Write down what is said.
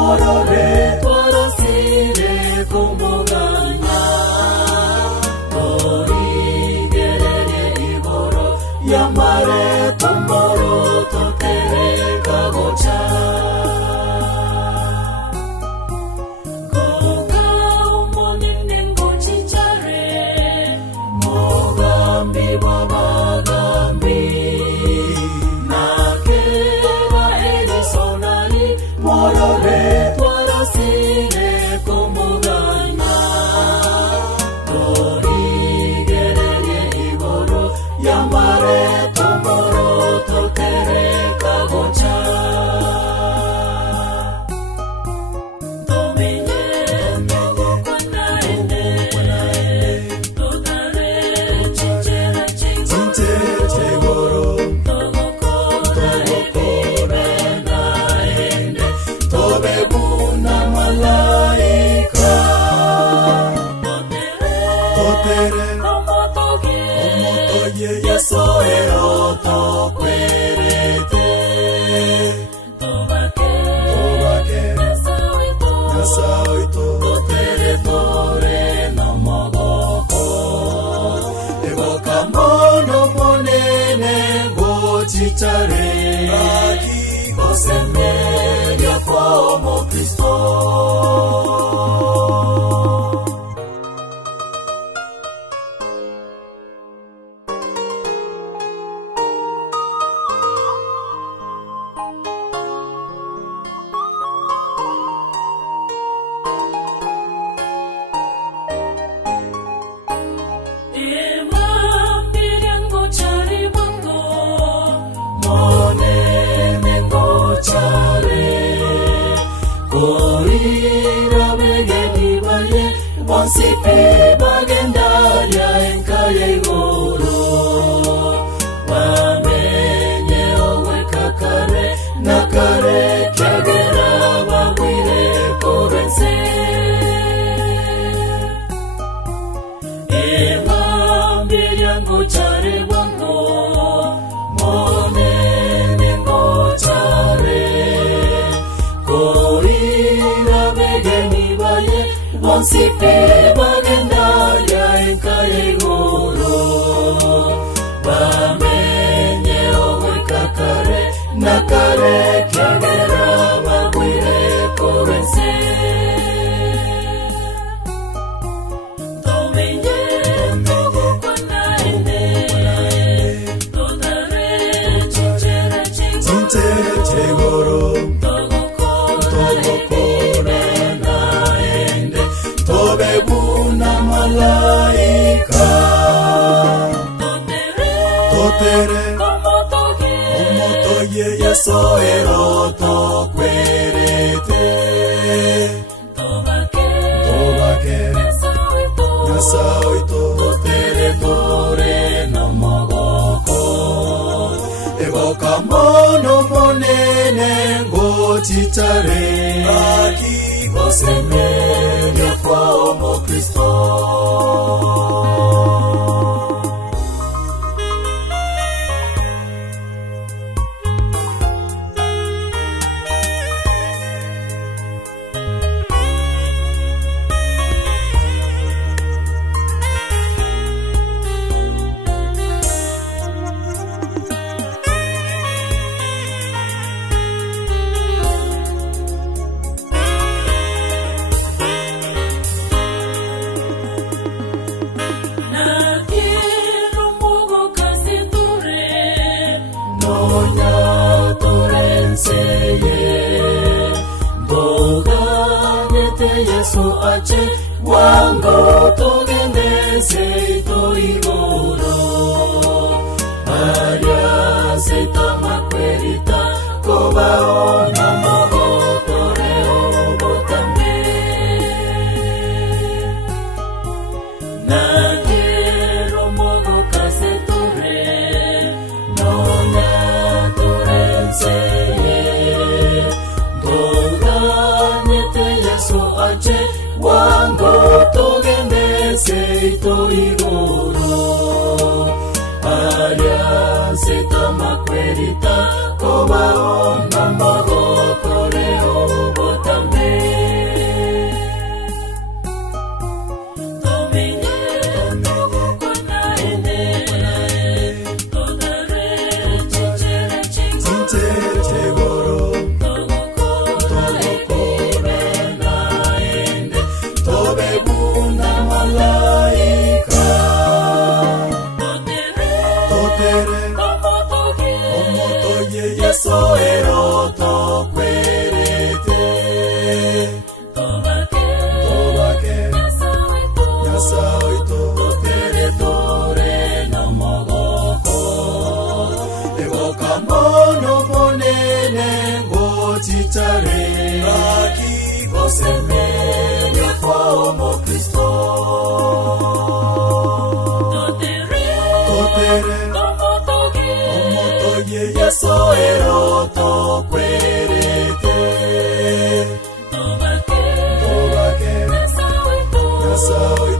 morore twarasire kumugana torigerere igoro yamare tumoro totereka gocha koka umonene ngochichare mogambi babagambi nakera elisonari morore twarasire kumugana torigerere igoro yamare tumoro totereka gocha Yeso eroto kwerete tobake nasaoito totere tore no mogoko evoka mono monene gochichare aquí osemeria como Cristo. Sipi bagendaya enkaye goro wamenye owe kakare nakare kyagera wawire korense ema mbiryango chare wango monene ngochare korira begeni baye Monsipe bagendaya enkaye goro bamenye owe kakare nakare kyagera wawire korense tomenye kwanaene todare chintere goro Tobebuna malaika Totere Omotoye yeso eroto kwerete Tobake Nasaoito Totere tore no mogoko Evoka mono monene gochichare Aquí osemeria como Cristo. Yesu ache wango togende seito igoro aria seito makwerita kobao na mogo toreo botambe na quiero mogo kasetore no na torense wango togende seito igoro aria seito makwerita koba ona mago koreo botambe chitare Baki osemenya como Cristo totere omotogie yeso eroto kwerete tobake nasawe